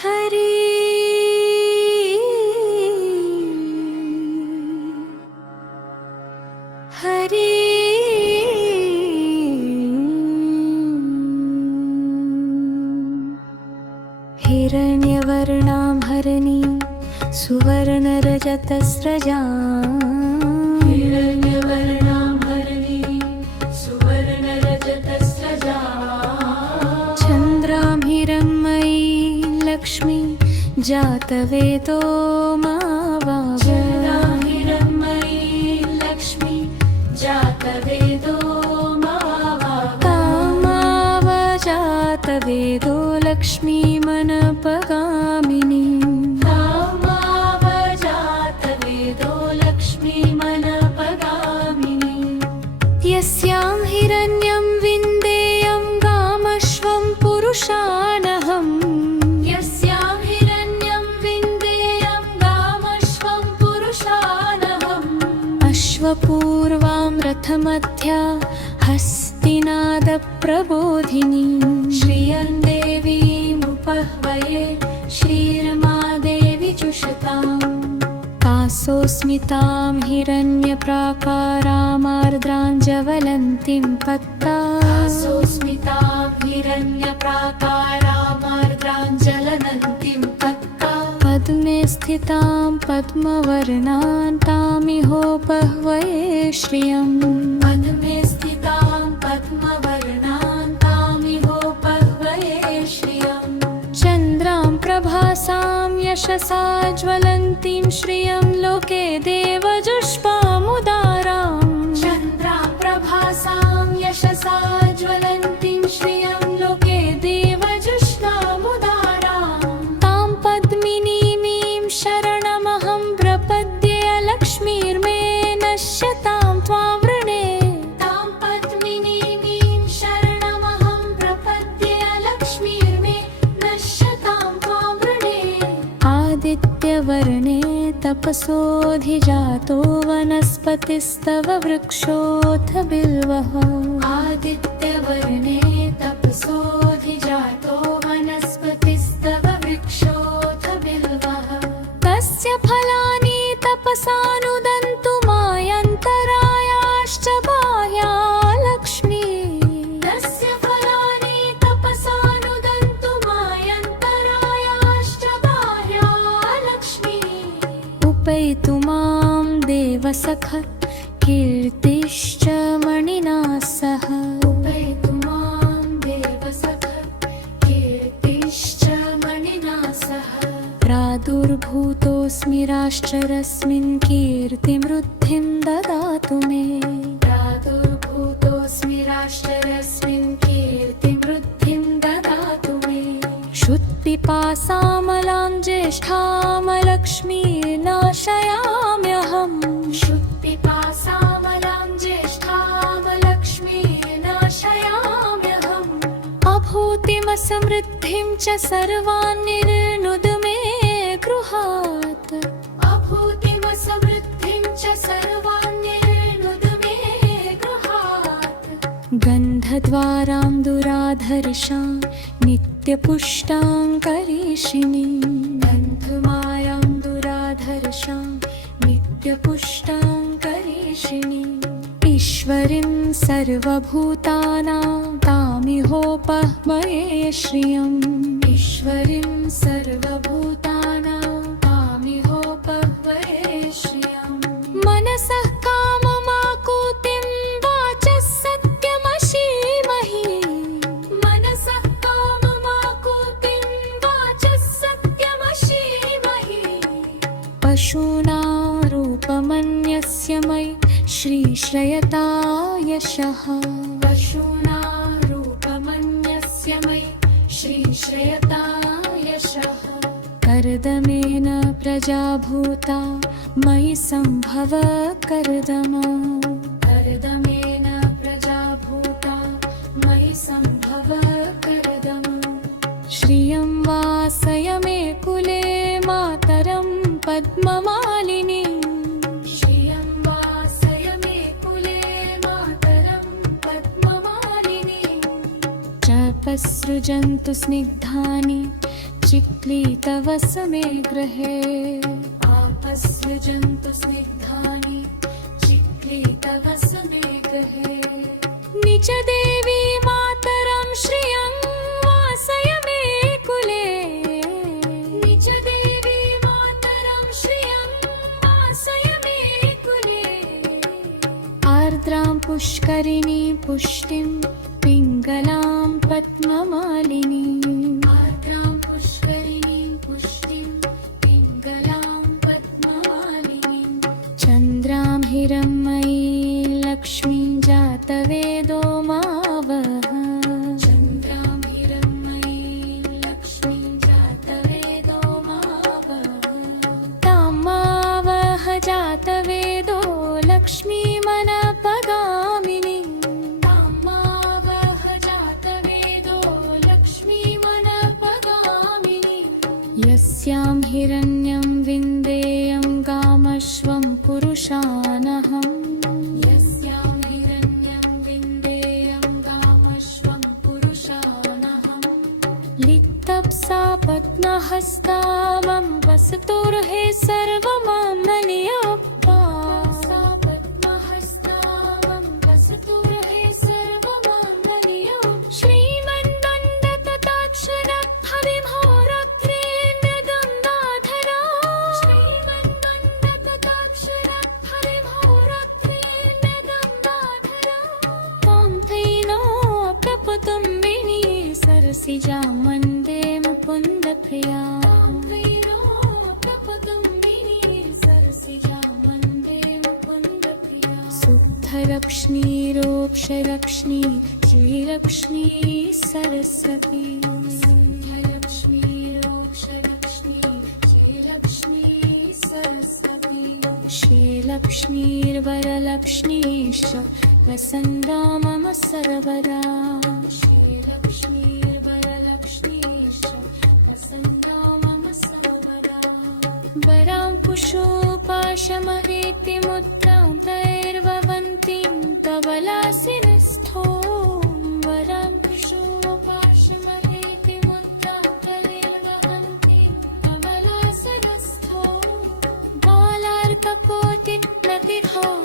हरि हरि हिरण्यवर्णां हरिणीं सुवर्णरजतस्रजां हिरण्यवर्णां हरिणीं सुवर्णरजतस्रजां चन्द्रां हिरण्मयीं लक्ष्मीं जातवेदो मावाव हिरण्मयीं लक्ष्मीं जातवेदो मावाव जातवेदो लक्ष्मीमनपगामिनी यस्यां हिरण्यं विन्देयं गामश्वं पुरुषानहम् यस्यां हिरण्यं विन्देयं गामश्वं पुरुषानहम् अश्वपूर्वां रथमध्या हस्तिनादप्रबोधिनी श्रियं देवीमुपह्वये श्रीर्मादेवी जुषताम् कासोऽस्मितां हिरण्यप्राकारामार्द्राञ्जवलन्तीं कासोऽस्मितां हिरण्यप्राकारामार्द्राञ्जलनन्तीं पद्मे स्थितां पद्मवर्णां तामिहोपह्वये श्रियम् पद्मे स्थितां पद्मवर्णां तामिहोपह्वये श्रियम् चन्द्रां प्रभासां यशसा ज्वलन्तीं श्रियं लोके देवजुष्पामुदारां चन्द्रां प्रभासां यशसा ज्वलन्तीं श्रियं लोके देवजुष्पामुदारां तां पद्मिनीमीं शरणमहं प्रपद्ये लक्ष्मीर्मे नश्यतां त्वां वृणे तां पद्मिनीमीं शरणमहं प्रपद्ये लक्ष्मीर्मे नश्यतां त्वां वृणे आदित्यवर्णे तपसोऽधिजातो वनस्पतिस्तव वृक्षोऽथ बिल्वः आदित्यवर्णे तपसोऽधिजातो वनस्पतिस्तव वृक्षोऽथ बिल्वः तस्य फलानि तपसानुदन्तु मायन्तरायाश्च बाह्या लक्ष्मी तस्य फलानि तपसानुदन्तु मायन्तरायाश्च बाह्या लक्ष्मी उपैतु मां देवसख कीर्तिश्च मणिना सह उपैतु मां देवसख कीर्तिश्च मणिना सह प्रादुर्भूतोऽस्मि राष्ट्ररस्मिन् कीर्तिमृद्धिं ददातु मे प्रादुर्भूतोऽस्मि राष्ट्ररस्मिन् कीर्तिमृद्धिं ददातु मे क्षुत्पिपासामलां ज्येष्ठामलक्ष्मीर्नाशयाम्यहम् क्षुत्पिपासामलां ज्येष्ठामलक्ष्मीर्नाशयाम्यहम् अभूतिमसमृद्धिं च सर्वान् निर्नुद मे गृहात् अभूतिमसमृद्धिं च सर्वान् निर्नुद मे गृहात् गन्धद्वारां दुराधर्षां नित्यपुष्टां करीषिणीं गन्धमायां दुराधर्षां नित्यपुष्टां करीषिणीम् ईश्वरीं सर्वभूतानां तामिहोपह्वये श्रियम् ईश्वरीं सर्वभूतानां तामिहोपह्वये श्रियम् मनसः काममाकुतिं वाचः सत्यमशीमहि मनसः काममाकुतिं वाचः सत्यमशीमहि पशूनां रूपमन्यस्य मयि श्रीश्रयता यशः पशूनां रूपमन्यस्य मयि श्रीश्रयता यशः कर्दमेन प्रजा भूता मयि सम्भव कर्दम कर्दमेन प्रजा भूता मयि सम्भव कर्दम श्रियं वासय मे कुले मातरं पद्ममालिनी सृजन्तु स्निग्धानि चिक्लीतवसमे गृहे आपसृजन्तु स्निग्धानि चिक्लीतवसमे गृहे निज देवी मातरं श्रियं वासय मे कुले निज देवी मातरं श्रियं वासय मे कुले आर्द्रां पुष्करिणीं पुष्टिं पिङ्गलां पद्ममालिनीम् आर्द्रां पुष्करिणीं पुष्टिं पिङ्गलां पद्ममालिनीं चन्द्रां हिरण्मयीं लक्ष्मीं जातवेदो मावह चन्द्रां हिरण्मयीं लक्ष्मीं जातवेदो मावह तां मावह जातवेदो लक्ष्मीमनपगामिनीं यस्यां हिरण्यं विन्देयं गामश्वं पुरुषानहम् यस्यां हिरण्यं विन्देयं गामश्वं पुरुषानहम् लित्तप्सा पद्महस्ता मम वसतुर्हे सर्वमामनियप्पा सा पद्महस्ता मम वसतुर्हे सर्वमामनियप्पा सरसिजां वन्दे मुकुन्दप्रिया सुब्धलक्ष्मीरोक्षलक्ष्मी श्रीलक्ष्मी सरस्वती सुब्धलक्ष्मीरोक्षलक्ष्मी श्रीलक्ष्मी सरस्वती श्रीलक्ष्मीर्वरलक्ष्मीश्च प्रसन्ना मम सर्वदा वरां पुषोपाशमहेति मुद्रां तैर्भवन्तीं कवलासिनस्थो वरां पुषोपाशमहेति मुद्रां तैर्भवन्तीं कवलासिनस्थो बालार्कपोतिनतिथां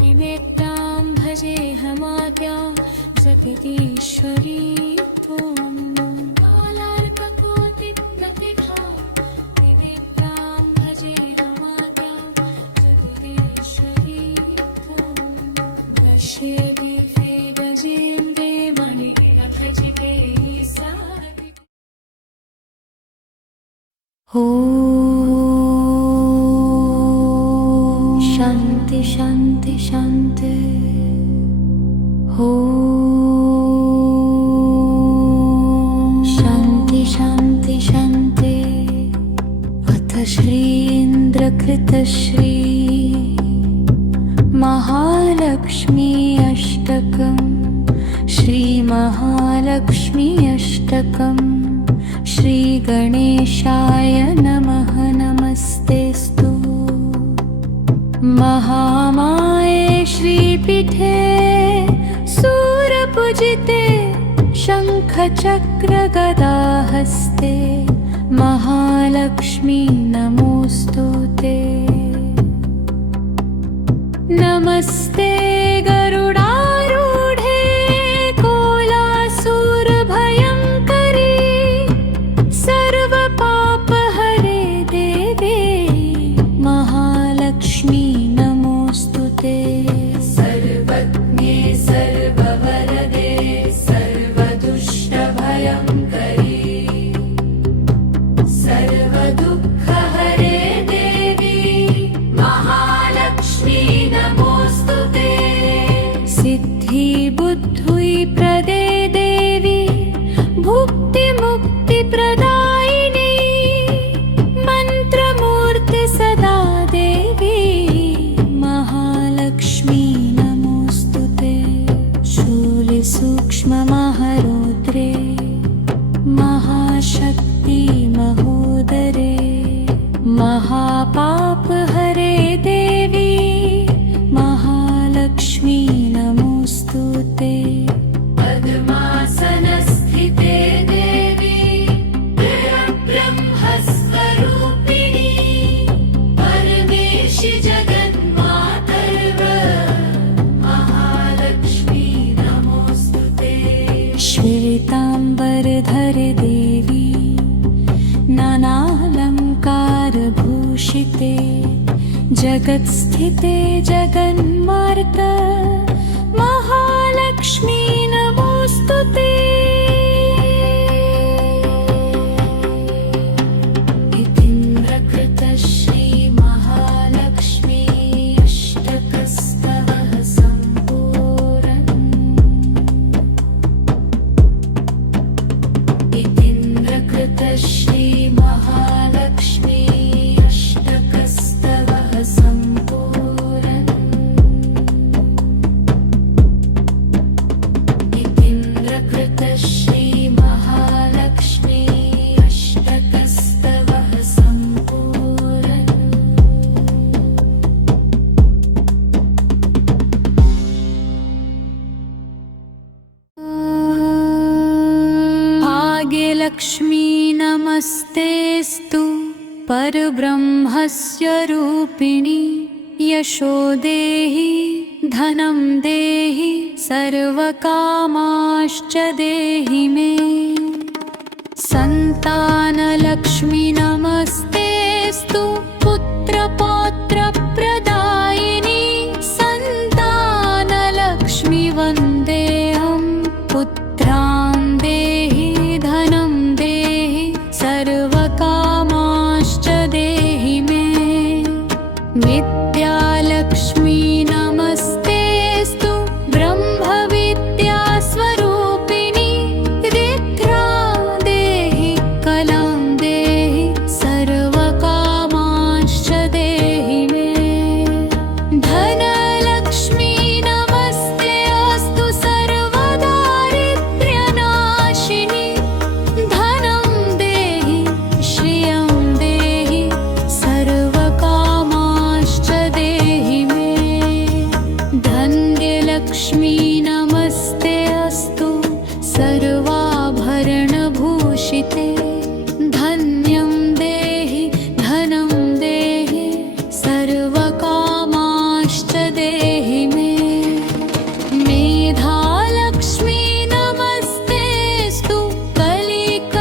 किमेतां भजेऽहमाद्यां जगदीश्वरी त्वम् शान्ति शान्ति शान्ति शान्ति शान्ति शान्ति अथ श्री इन्द्रकृतश्री महालक्ष्मी अष्टकम् श्रीमहालक्ष्मी अष्टकम् श्रीगणेशाय नमः नमस्तेस्तु महामाये श्रीपीठे सूरपूजिते शङ्खचक्रगदाहस्ते महालक्ष्मी नमोऽस्तुते नमस्ते गरुडारूढे कोलासुरभयङ्करी सर्वपापहरे देवी महालक्ष्मी नमोऽस्तुते सर्वज्ञे सर्ववरदे सर्वदुष्टभयङ्करी सर्वदुःखहरे देवी महालक्ष्मी नमोऽस्तुते सिद्धिबुद्धि प्रदे देवी भुक्तिमुक्तिप्रदायिनी मन्त्रमूर्ति सदा देवी महालक्ष्मी नमोऽस्तुते शूलसूक्ष्ममहारौद्रे महाशक्ति महोदरे महापापहरे देवी महालक्ष्मी नमोऽस्तुते पद्मासनस्थिते देवी परब्रह्मस्वरूपिणी परमेशि जगन्मातर्व महालक्ष्मी नमोऽस्तुते। श्वेताम्बरधरे देवी नानालङ्कारभूषिते जगत्स्थिते जगन्मार्त महालक्ष्मी नमोऽस्तुते। इतीन्द्रकृत श्रीमहालक्ष्मी अष्टकस्तवः सम्पूर्णम्। इतीन्द्रकृत श्रीमहालक्ष्मी अष्टकस्तवः सम्पूर्णम्। इतीन्द्रकृत श्रीमहालक्ष्मी अष्टकस्तवः सम्पूर्णम्। भाग्यलक्ष्मी नमस्तेऽस्तु परब्रह्मस्य रूपिणी यशो देहि धनं देहि सर्वकामाश्च देहि मे। सन्तानलक्ष्मी नमस्तेऽस्तु पुत्रपौत्रप्रदायिनी सन्तानलक्ष्मी वन्देऽहं। पुत्रान् देहि धनं देहि सर्वकामाश्च देहि मे। विद्यालक्ष्मी नमस्तेऽस्तु ब्रह्मविद्यास्वरूपिणी रिद्ध्रां देहि कलां देहि सर्वकामाश्च देहि मे। धनलक्ष्मी नमस्तेऽस्तु सर्वदारिद्र्यनाशिनी धनं देहि श्रियं देहि सर्वकामाश्च देहि मे। धन्यलक्ष्मी नमस्तेऽस्तु सर्वाभरणभूषिते धन्यं देहि धनं देहि सर्वकामाश्च देहि मे। मेधालक्ष्मी नमस्तेऽस्तु कलिकल्मषनाशिनी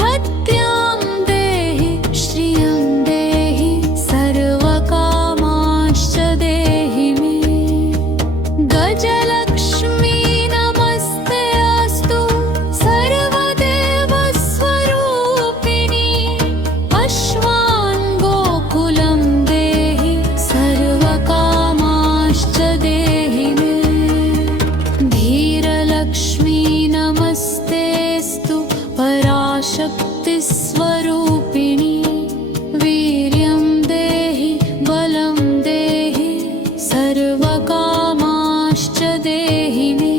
भक्त्यां देहि श्रियं देहि सर्वकामाश्च देहि मे। गजलक्ष्मी नमस्तेऽस्तु सर्वदेवस्वरूपिणी अश्वान् गोकुलं देहि सर्वकामाश्च देहि मे। धीरलक्ष्मी नमस्तेऽस्तु पराशक्तिस्वरूपिणी वीर्यं देहि बलं देहि सर्वकामाश्च देहि मे।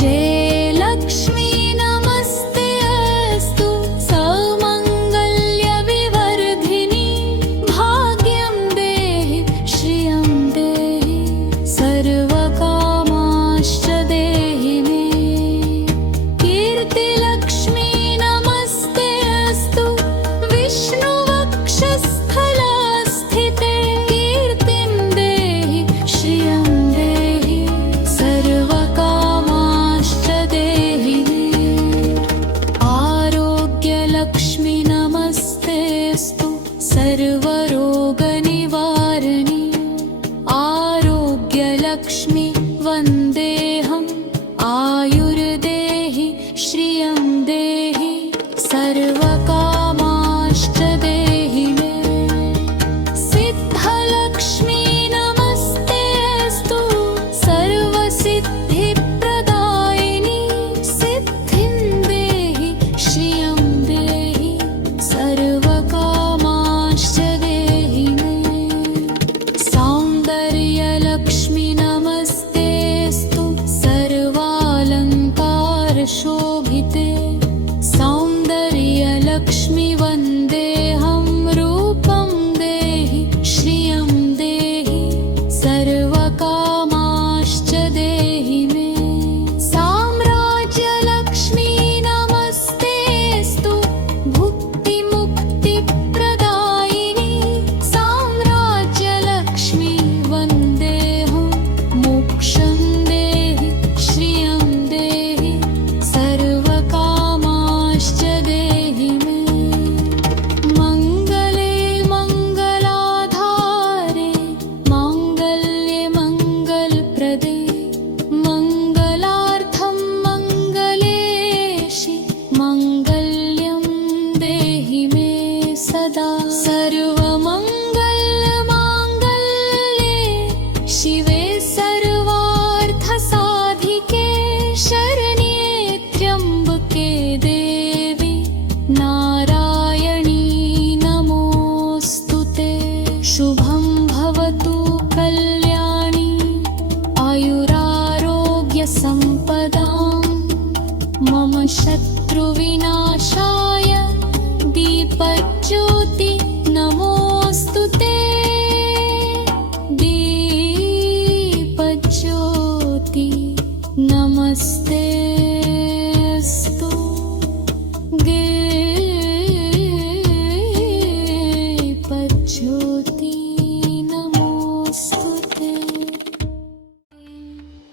जयलक्ष्मी नमस्तेऽस्तु सौमङ्गल्यविवर्धिनी भाग्यं देहि श्रियं देहि सर्वकामाश्च देहि मे। कीर्तिलक्ष्मी नमस्तेऽस्तु विष्णुवक्षस्थलस्थिते कीर्तिं देहि श्रियं देहि सर्वकामाश्च देहि मे। आरोग्यलक्ष्मी नमस्तेऽस्तु सर्वरोगनिवारिणी आरोग्यलक्ष्मी वन्देऽहम्। आयुर्देहि श्रियं देहि सर्वकामाश्च देहि मे। सिद्धलक्ष्मी नमस्तेऽस्तु सर्वसिद्धिप्रदायिनी सिद्धिं देहि श्रियं देहि सर्वकामाश्च देहि मे। सौन्दर्यलक्ष्मी नमस्तेऽस्तु सर्वालङ्कारशोभिते देवी नारायणी नमोऽस्तुते। शुभं भवतु कल्याणी आयुरारोग्यसम्पदां मम शत्रुविनाशाय दीपज्योति नमोऽस्तुते। दीपज्योति नमस्तेऽस्तु। दीपज्योति नमोऽस्तुते।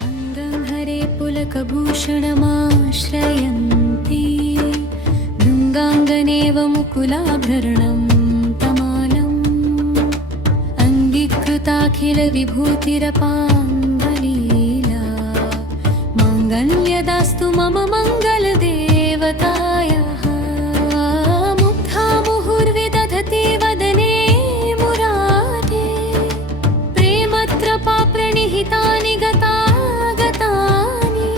अङ्गं हरे पुलकभूषणमाश्रयन्ती गङ्गाङ्गनेव मुकुलाभरणं तमालम् अङ्गीकृताखिलविभूतिरपाङ्गलीला माङ्गल्यदास्तु मम मङ्गलदेवतायाः। मुग्धा मुहुर्विदधति वदने मुरारे प्रेमत्रपा प्रणिहितानि गतानि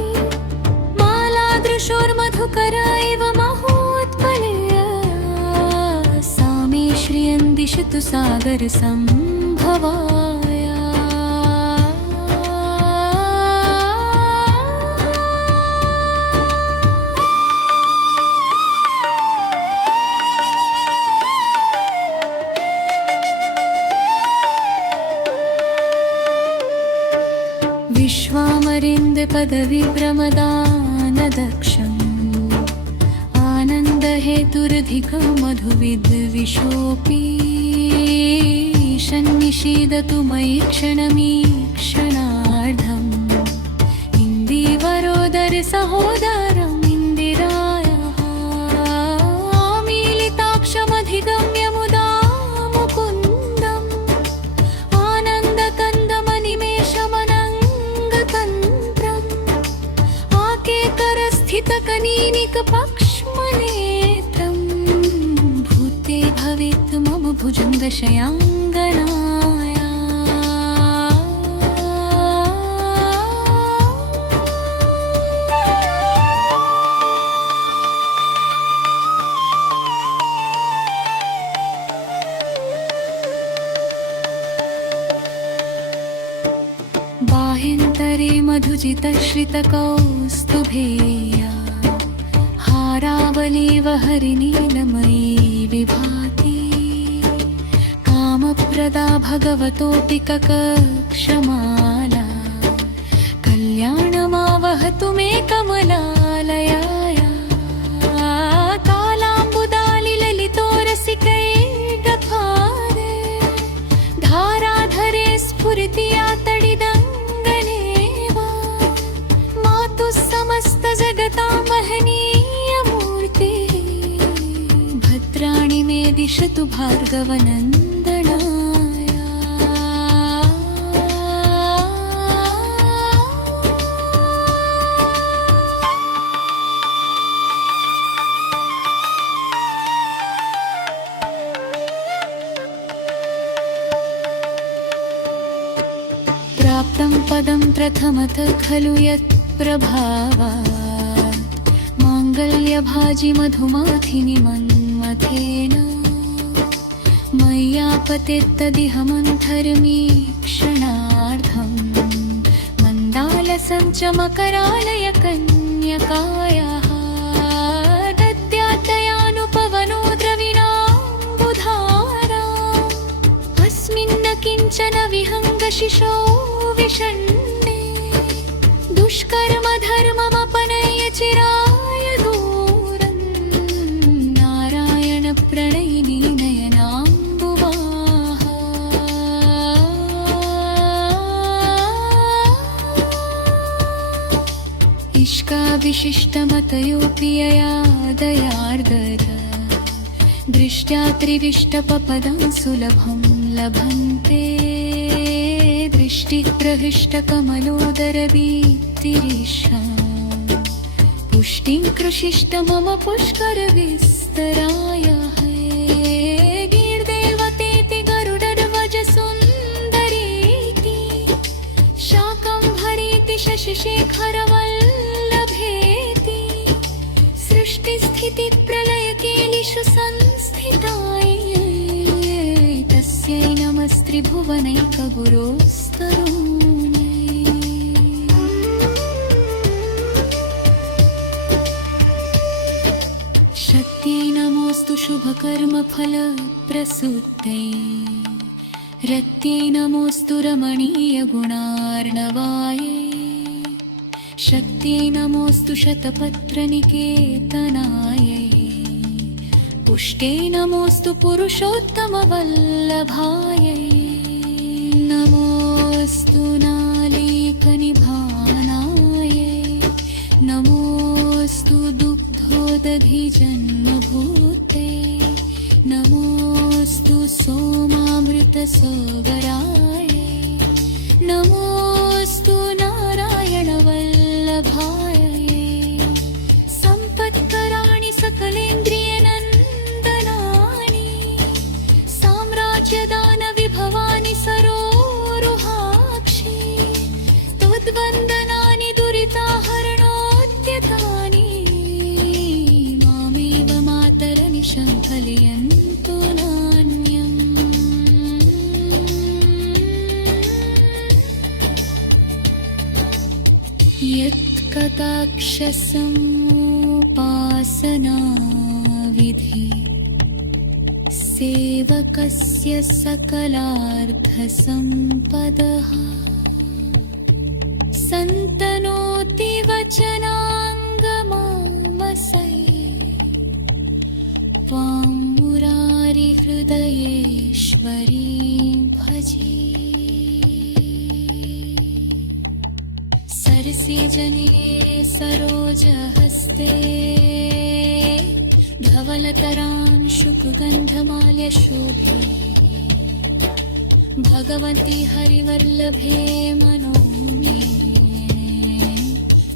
मालादृशोर्मधुकर इव महोत्पलया सा मे श्रियं दिशतु सागरसम्भवाय। विश्वामरिन्दपदविभ्रमदानदक्षम् आनन्दहेतुरधिकं मधुविद्विषोऽपि सन्निषीदतु मयि क्षणमीक्षणार्धम् इन्दीवरोदरसहोदरम् इन्दिरायाः। मीलिताक्षमधिगम्य मुदा मुकुन्दम् आनन्दकन्दमनिमेषमनङ्गतन्त्रम् आकेकरस्थितकनीनिकपक्ष्मनेत्रम् भूते भवेत् मम भुजङ्गशयाङ्गनाया। बाह्यन्तरे मधुजितश्रितकौस्तुभेया हारावलीव हरिनीलमयी विभाति कामप्रदा भगवतोऽपि ककक्षमाला कल्याणमावहतु मे कमलालयाया। कालाम्बुदालिललितोरसिकैर्गफारे धाराधरे स्फुरति या तडिदङ्गने वा मातुः समस्तजगतां महनीयमूर्तिः भद्राणि मे दिशतु भार्गवनन्दनाय। प्राप्तं पदं प्रथमतः खलु यत्प्रभावात् माङ्गल्यभाजि मधुमाथिनि मन्मथेन मय्यापतेत्तदिह मन्थरमीक्षणार्धम् मन्दालसं च मकरालय कन्यकायाः दद्यात्तयानुपवनो द्रविणाम्बुधारा अस्मिन्न किञ्चन विहङ्गशिशो विषण्णे दुष्कर्मधर्ममपनय्य चिराय दूरं नारायणप्रणयिनी नयनाम्बुवाः। इष्काविशिष्टमतयोऽपि यया दयार्दर दृष्ट्या त्रिविष्टपपदं सुलभं लभन्ते दृष्टिः प्रहृष्टकमलोदरवीतिरीशा पुष्टिं कृषिष्ट मम पुष्करविस्तराय। गीर्देवतेति गरुडध्वजसुन्दरीति शाकम्भरीति शशिशेखरवल्लभेति सृष्टिस्थितिप्रलयकेलिषु संस्थिताय तस्यै नमस्त्रिभुवनैकगुरोस्तरूण्यै। शक्त्यै नमोऽस्तु शुभकर्मफलप्रसूत्यै। रत्यै नमोऽस्तु रमणीयगुणार्णवायै। शक्त्यै नमोऽस्तु शतपत्रनिकेतनायै। पुष्ट्यै नमोऽस्तु पुरुषोत्तमवल्लभायै। नमोऽस्तु नालीकनिभानायै। नमोऽस्तु दुग्धोदधिजन्मभूते। नमोऽस्तु सोमामृतसोदराय। नमोऽस्तु नारायणवल्लभाय। सम्पत्कराणि सकलेन्द्रियनन्दनानि। साम्राज्यदानविभवानि सरोरुहाक्षि। त्वद्वन्दनानि दुरिताहरणोद्यतानि। मामेव मातरनिशङ्खलयन्तु नान्यम्। यत्कटाक्षसमुपासनाविधि सेवकस्य सकलार्थसम्पदः। सन्तनोति वचनाङ्गमामसै। त्वां मुरारिहृदयेश्वरीं भजे। सरसिजने सरोजहस्ते। धवलतरांशुकगन्धमाल्यशोभे। भगवति हरिवल्लभे मनोमे।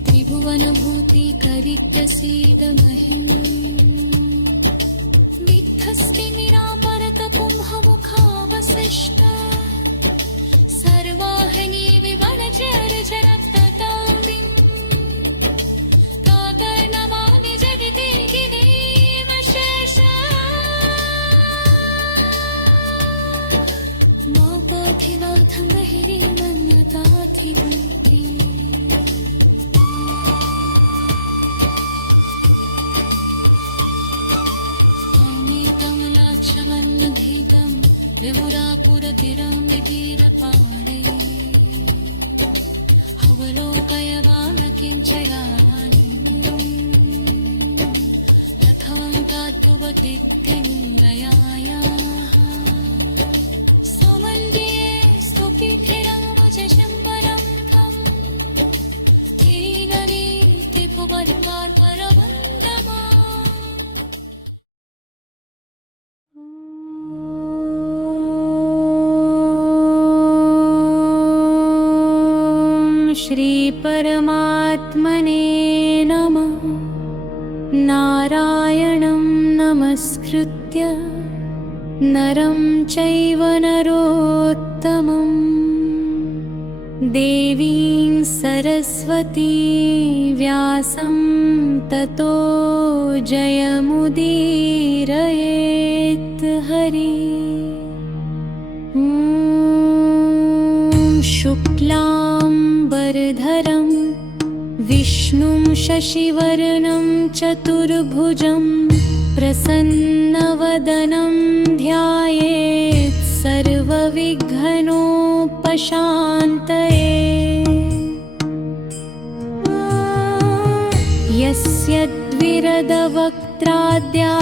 त्रिभुवनभूतिकरिप्रसीद महिम्। मिथस्तिमिरापरतकुम्भमुखावसिष्ट। सर्वाहिनी विवरचर्जरक्तताम्बिम्। काकर्णमानि जगति गिरिमशेष। मोपथिनाथं बहिरीमन्युताधिवन्ति। कमलाक्षमन्युधीतं विभुरापुरतिरं विधीरपाणे। अवलोकय वामकिञ्चयानि। रथं कात्वतिक्तिमूलयायाः। समन्वये स्तुतिथिरङ्गजशम्बरं तं। त्रिभुवनवार्वरवन्दमा। श्रीपरमात्मने नमः। नारायणं नमस्कृत्य नरं चैव नरोत्तमं। देवीं सरस्वतीं व्यासं ततो जयमुदीरयेत् हरि। शुक्लाम्बरधरं विष्णुं शशिवर्णं चतुर्भुजं प्रसन्नवदनं ध्यायेत् सर्वविघ्नोपशान्तये। यस्य द्विरदवक्त्राद्या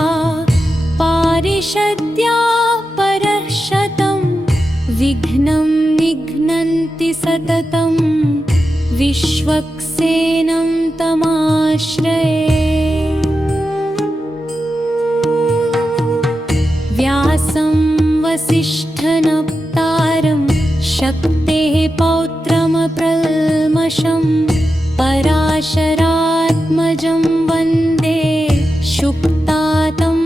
पारिषद्या परशतं। विघ्नं निघ्नन्ति सततं विश्वक्सेनं तमाश्रये। व्यासं वसिष्ठनप्तारं शक्तेः पौत्रमप्रल्मषं। पराशरात्मजं वन्दे शुक्तातं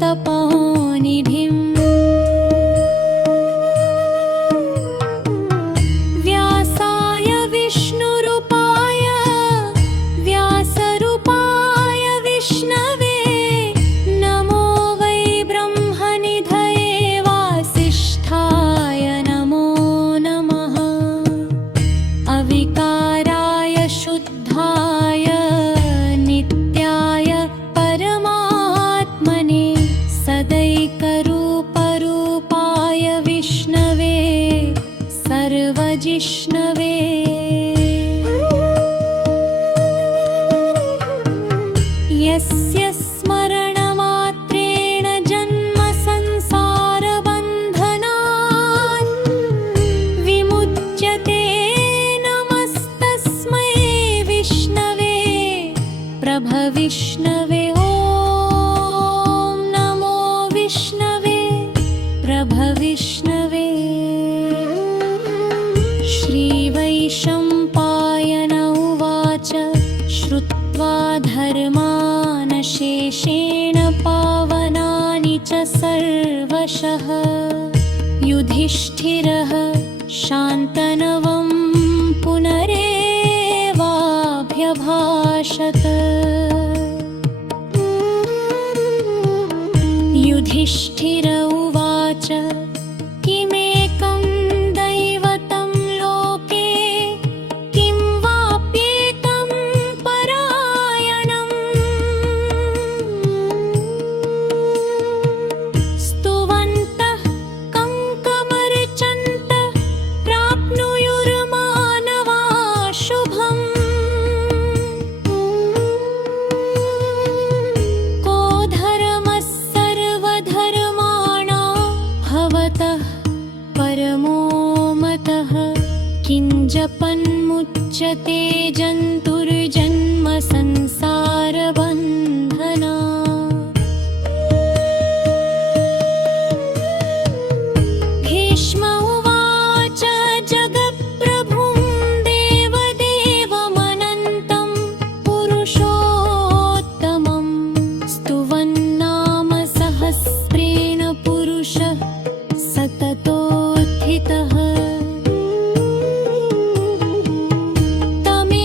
तपोनिधिम्। व्यासाय विष्णुरूपाय व्यासरूपाय विष्णवे। यस्य स्मरणमात्रेण जन्म संसारबन्धनात् विमुच्यते नमस्तस्मै विष्णवे प्रभविष्णवे ॐ नमो विष्णवे प्रभविष्णवे श्रीवैशम्पायन उवाच श्रुत्वा धर्मानशेषेण पावनानि च सर्वशः युधिष्ठिरः शान्तनवं पुनरेवाभ्यभाषत। युधिष्ठिर उवाच किमेकं दैवतं लोके किं वाप्येकं परायणम् स्तुवन्तः कङ्कमर्चन्त प्राप्नुयुर्मानवा शुभम् को धर्मः सर्वधर्माणां भवतः परमो मतः किं जपन्मुच्यते जन्तुर्जन्म संसारबन्धनात्। भीष्म उवाच जगत्प्रभुं देवदेवमनन्तं पुरुषोत्तमं स्तुवन्नाम सहस्रेण पुरुषः सततोत्थितः। तमे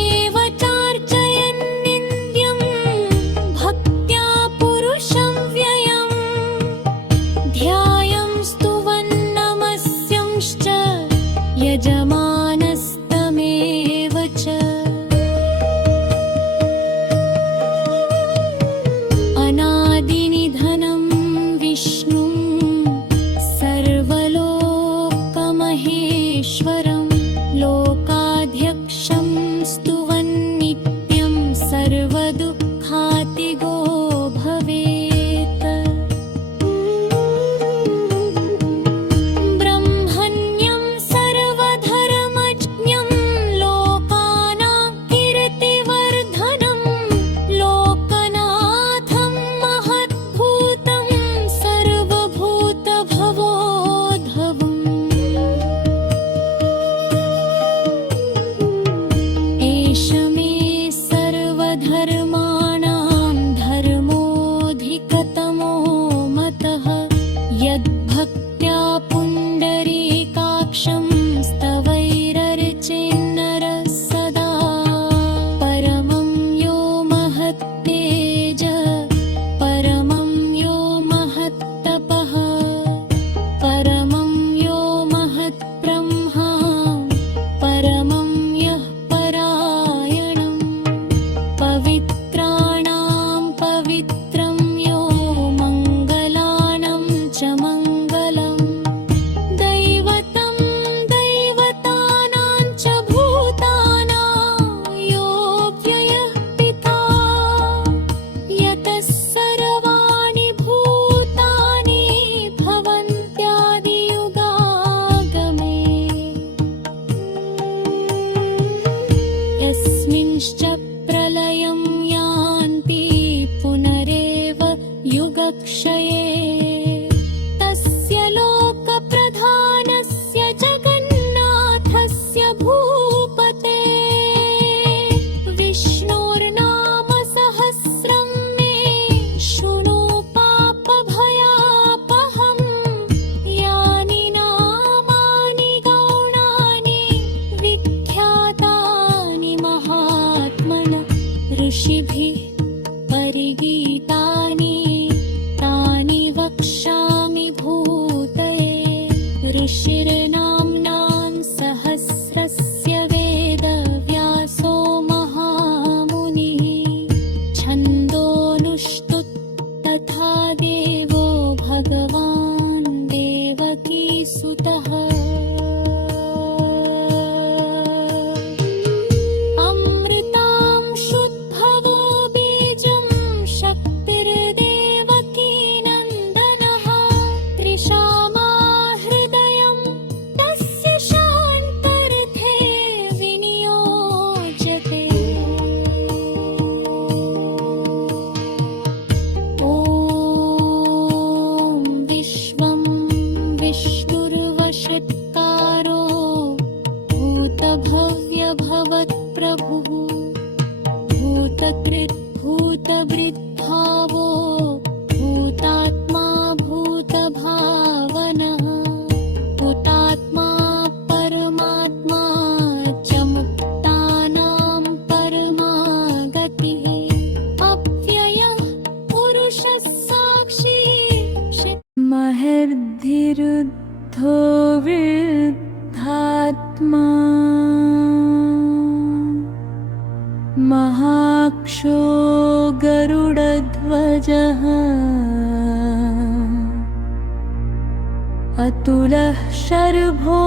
अतुलः शर्भो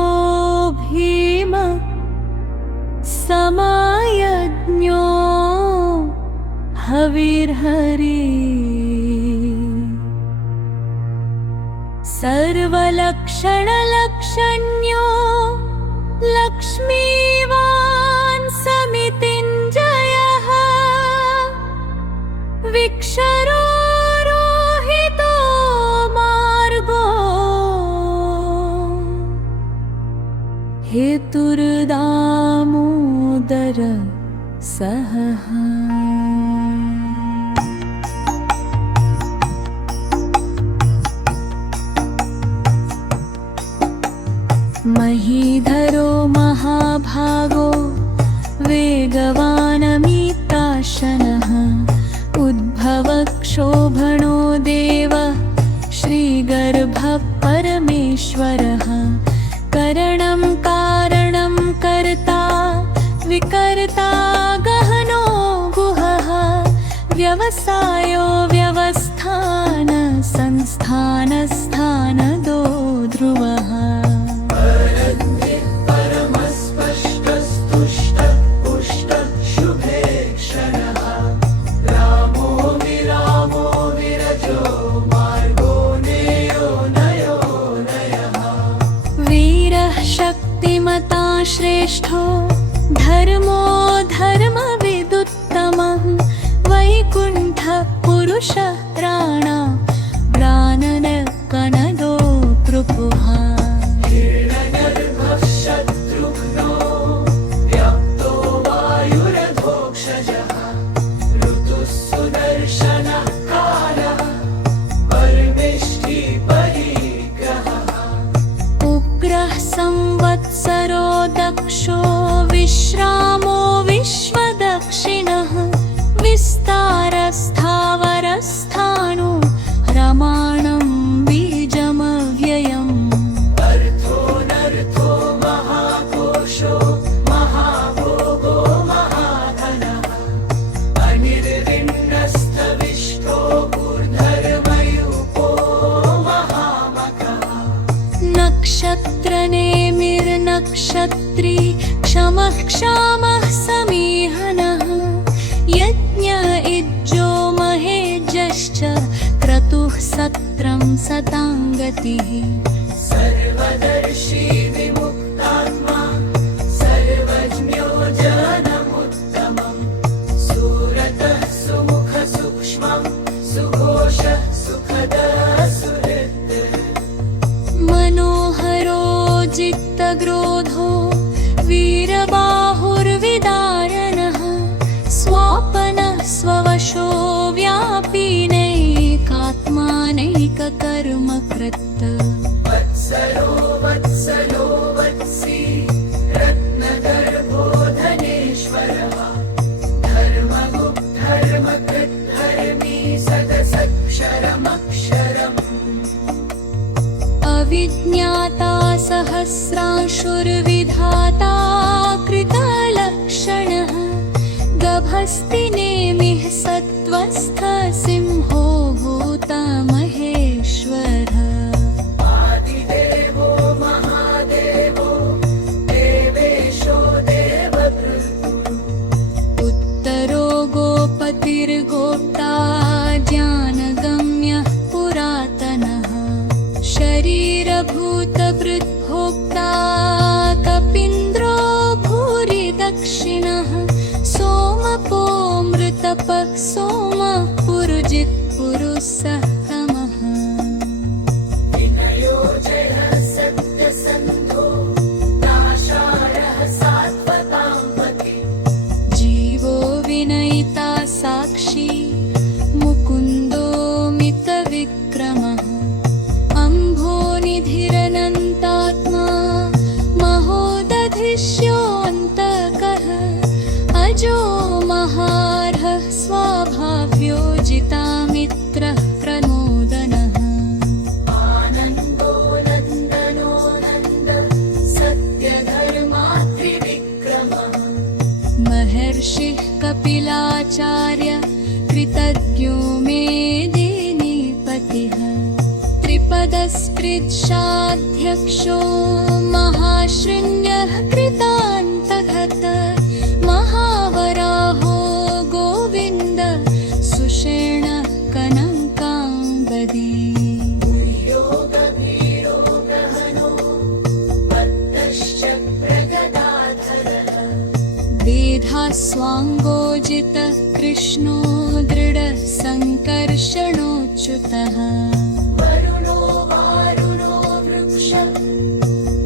भीम समायज्ञो हविर्हरि सर्वलक्षणलक्षण्यो लक्ष्मीवान् समितिञ्जयः विक्षरोहितो मार्गो हेतुर्दामोदर सहः महीधरो महाभागो वेगवानमिताशनः उद्भवक्षोभणो देव श्रीगर्भः परमेश्वरः करणं कारणं कर्ता विकर्ता गहनो गुहः व्यवसायो व्यवस्थान संस्थानस्थानदो ध्रुवः शक्तिमता श्रेष्ठो धर्मो धर्मविदुत्तमः वैकुण्ठ पुरुषः राणा प्राणन कनदो प्रभुः शत्रुघ्नो व्याप्तो वायुरधोक्षजः ऋतुः सुदर्शनः कालः परमेष्टि परिग्रहः उग्रः संवत्सरो दक्षो विश्रामो विश्वदक्षिणः विस्तारस्थावरस्थाणु रमाणं बीजमव्ययम् अर्थोऽनर्थो महाकोशो महाभोगो महाधनः अनिर्विण्णस्तविष्टो ऊर्ध्वमयूपो महामखः नक्षत्रनेमिर्नक्षत्री क्षमः क्षामः समीहनः यज्ञ इज्जो महेज्यश्च क्रतुः सत्रं सताङ्गतिः सर्वदर्शी विमुक्तात्मा सर्वज्ञो जनमुत्तमं सुरतः सुमुखसूक्ष्मं सुघोषः सुखदः सुहृत् मनोहरो जित्तग्रोधो वीरबाहुर्विदारणः स्वापनः स्ववशो व्यापिनैकात्मानैककर्मकृत् वत्सलो वत्सलो वत्सी रत्नगर्भो धनेश्वरः धर्मगुप्धर्मकृत् धर्मी सदसक्षरमक्षरम् अविज्ञाता सहस्रांशुर्विधाता कृतलक्षणः गभस्तिनेमिः सत्त्वस्थ सिंहो भूतमहेश्वरः आदिदेवो महादेवो देवेशो देवभृत्तुः उत्तरो गोपतिर्गोप्ता ज्ञानगम्यः पुरातनः शरीरभूतभृद्भोक्ता कपीन्द्रो भूरि दक्षिणः सोमपोऽमृतपः सोमः पुरुजित् पुरुषः विनयो जयः सत्यसन्धो नाशायः सात्वताम्पति जीवो विनयिता साक्षी मुकुन्दो मितविक्रमः अम्भोनिधिरनन्तात्मा महोदधिष्योऽन्तकः अजो महार्हः स्वाभाव्योजितामित्रः प्रणो त्रिदशाध्यक्षो महाशृण्यः कृतान्तघत महावराहो गोविन्द सुषेणः कनकाङ्गदी स्वाङ्गोजितः कृष्णो दृढः सङ्कर्षणोच्युतः वरुणो वारुणो वृक्षः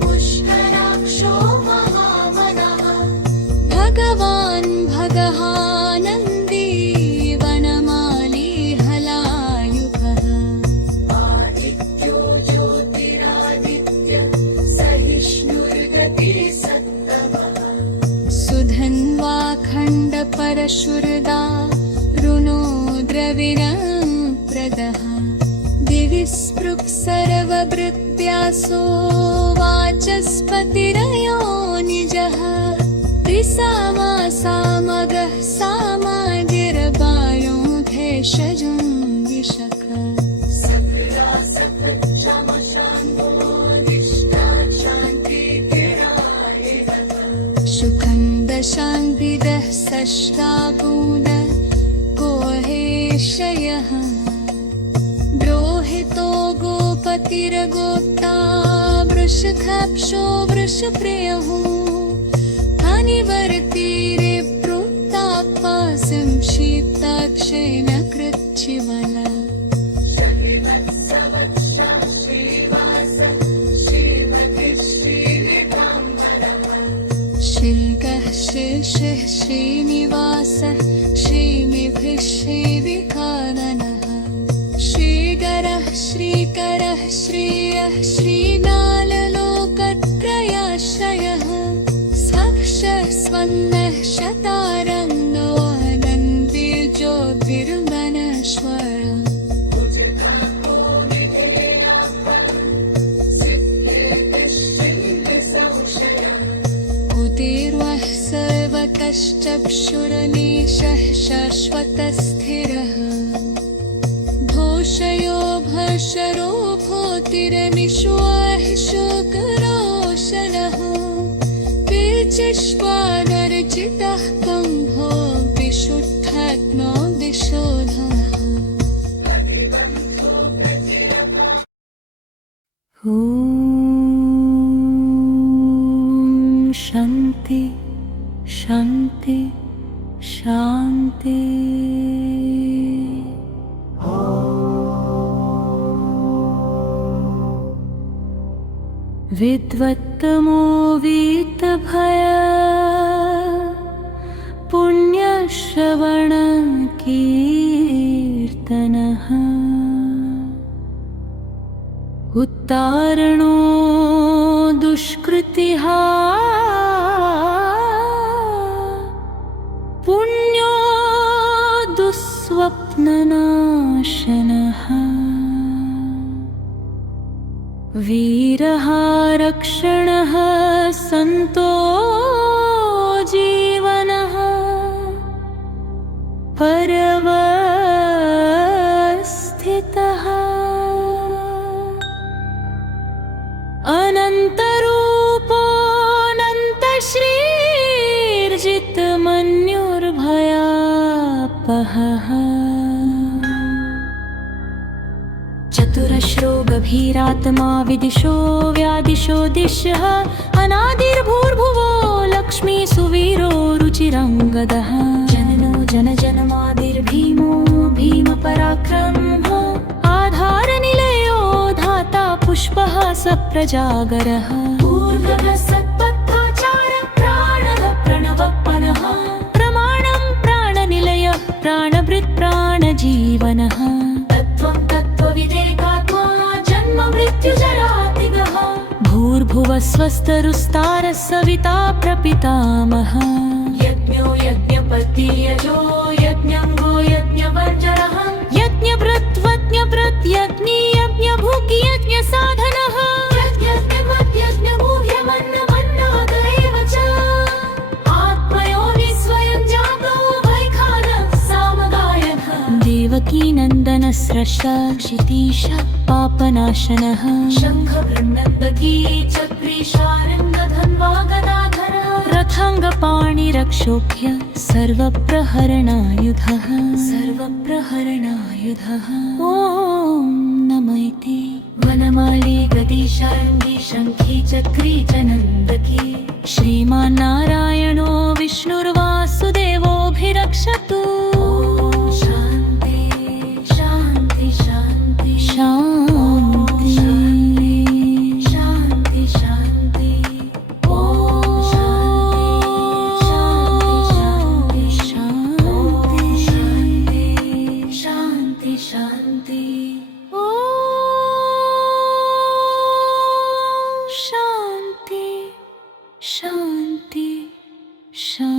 पुष्कराक्षो महामनः भगवान् भगहानन्दी वनमाली हलायुधः आदित्यो ज्योतिरादित्य सहिष्णुर्गतिः सुधन्वा खण्डपरशुरदा रुणो द्रविणं प्रदः दिवि स्पृक् सर्वभृत्यासो वाचस्पतिरयो निजः त्रिसामासामगः सामाजिर्बायो भेषजं विशख शान्तिदः सश्रागुण कोहेशयः द्रोहितो गोपतिर्गोप्ता वृषखाक्षो वृषप्रियः हनिवर्तीरे प्रोक्तापासं शीताक्षेण कृच्छिवनः श्रीनिवासः श्रीनिभिः श्रीविकाननः श्रीकरः श्रीकरः श्रियः श्रीनाललोकत्रयाश्रयः साक्षः स्वन्नः शतारङ्गो अनन्तिर्ज्योतिर्मनश्वरः सर्वकश्चक्षुरनीशः शाश्वतस्थिरः घोषयो भषरो भूतिरनिश्वाहि शोकरोशनः पेचिष्वानर्जितः कुम्भो विशुद्धात्मो दिशोधः शान्ति शान्ति शान्ति विद्वत्तमो वीतभय पुण्यश्रवण कीर्तनः उत्तारणो दुष्कृतिः पुण्यो दुःस्वप्ननाशनः वीरः रक्षणः सन्तो जीवनः परवस्थितः अनन्तरूपोऽनन्तश्रीर्जितमन्युर्भयापहः चतुरश्रो गभीरात्मा विदिशो व्यादिशो दिशः अनादिर्भूर्भुवो लक्ष्मी सुवीरो रुचिरङ्गदः जननो जनजनमादिर्भीमो भीमपराक्रमः आधारनिलयो धाता पुष्पः सप्रजागरः पूर्वः सत्पथाचार प्राणः प्रणवपनः प्रमाणं प्राणनिलयः प्राणभृत् प्राणजीवनः तत्त्वं तत्त्वविदेकात्मा जन्म मृत्युजरातिगः भूर्भुवः स्वस्तरुस्तारः सविता प्रपितामहः यज्ञो यज्ञपति यजो यज्ञङ्गो यज्ञवर्जनः यज्ञभृत्वज्ञभृत् यज्ञी यज्ञभुक् यज्ञसाधनः यज्ञभूह्यमन्नमन्नादैव च आत्मयोनि स्वयं जातो वैखानः सामगायनः देवकी नन्दन गगनस्रष्टा क्षितीश पापनाशनः शङ्खवृन्नन्दकी चक्री शारङ्गधन्वा गदाधरः रथाङ्गपाणिरक्षोभ्य सर्वप्रहरणायुधः ॐ नमैते वनमाली गदी शार्ङ्गी शङ्खी चक्री च नन्दकी श्रीमान्नारायणो विष्णुर्वासुदेवोऽभिरक्षतु शान्ति शान्ति शान्ति शान्ति शान्ति शान्ति ॐ शान्ति शान्ति शान्ति शान्ति ॐ शान्ति शान्ति शान्ति